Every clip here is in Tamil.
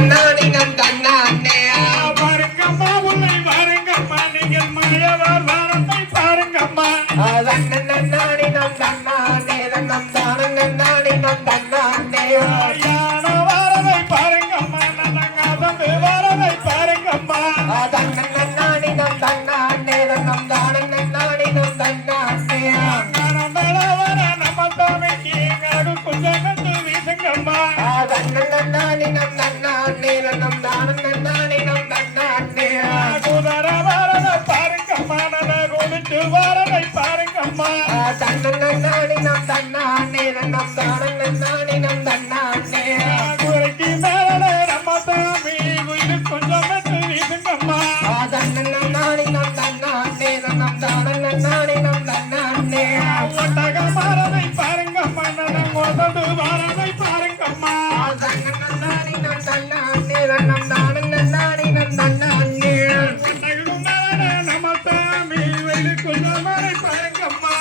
நன்னாடினம் தன்னானே பாருங்கம்மா உன்னை பாருங்கம்மா நீங்கள் மழைவார் வாரத்தை பாருங்கம்மா நன்னாடினம் தன்னானே நன்னம் தானம் நன்னாடினம் தன்னானே யான வாரதை பாருங்கம்மா நன்னங்காதந்து வாரதை பாருங்கம்மா நன்னாடினம் தன்னானே நன்னம் தானம் நன்னாடினம் தன்னானே வர நம்ம சாமிக்கு நடு குஞ்சங்கத்து வீசுங்கம்மா நன்னாடினம் தன்னானே நன்னம் தானம் நன்னாடினம் தன்னானே குதிர வாரதை பாருங்கம்மா நல்ல குளிச்சு வாரதை பாருங்கம்மா நன்னாடினம் தன்னானே நன்னம் தானம் நன்னாடினம் தன்னானே குறைக்கு மேல நம்ம சாமி குயில் குஞ்சங்கத்து வீசுங்கம்மா நன்னாடினம் தன்னானே நன்னம் தானம் நன்னாடினம் தன்னானே ஒட்டக வாரதை பாருங்கம்மா நல்ல கொசடு வாரதை பாருங்கம்மா நன்னாடினம் தன்னானே நன்னம் தானம் நன்னாடினம் தன்னானே ஒட்டகம் மேல நம்ம சாமி குயில் குஞ்சமரை பாருங்கம்மா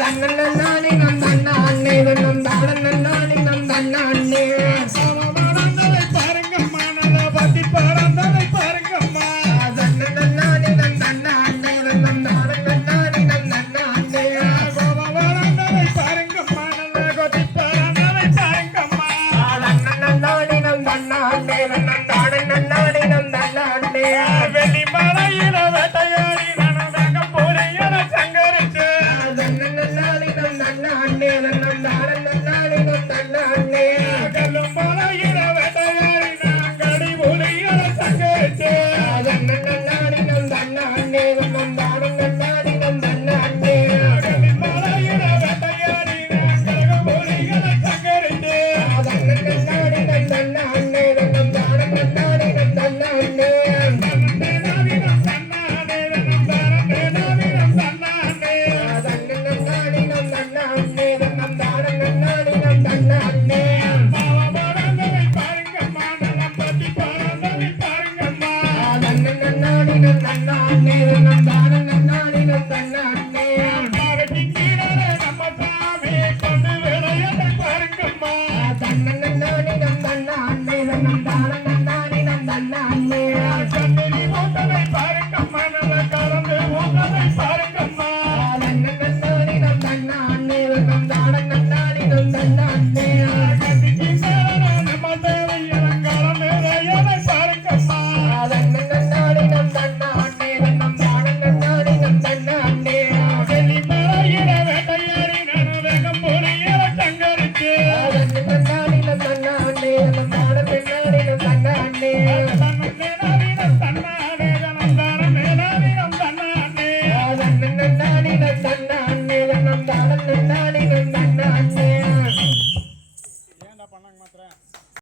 நன்னாடினம் தன்னானே நன்னம் தானம் நன்னாடினம் தன்னானே பறந்ததை பாருங்கம்மா நல்ல பத்தி பறந்ததை பாருங்கம்மா நன்னாடினம் தன்னானே நன்னம் தானம் நன்னாடினம் தன்னானே பறந்ததை பாருங்கம்மா நல்ல கொத்தி பறந்ததை பாருங்கம்மா நன்னாடினம் தன்னானே நன்னம் தானம் நன்னாடினம் தன்னானே வெள்ளி மலையில வேட்டையாடி நடந்தாங்க போறையன சங்கரிச்சு நன்னாடினம் தன்னானே நன்னம் தானம் நன்னாடினம் தன்னானே கல்லும் மலையில வேட்டையாடி நாங்கடி போறையன சங்கரிச்சு நன்னாடினம் தன்னானே நன்னம் தானம் நன்னாடினம் தன்னானே கல்லும் மலையில வேட்டையாடி நாங்கடி போறையன சங்கரிச்சு நன்னாடினம் தன்னானே நன்னம் தானம் நன்னாடினம்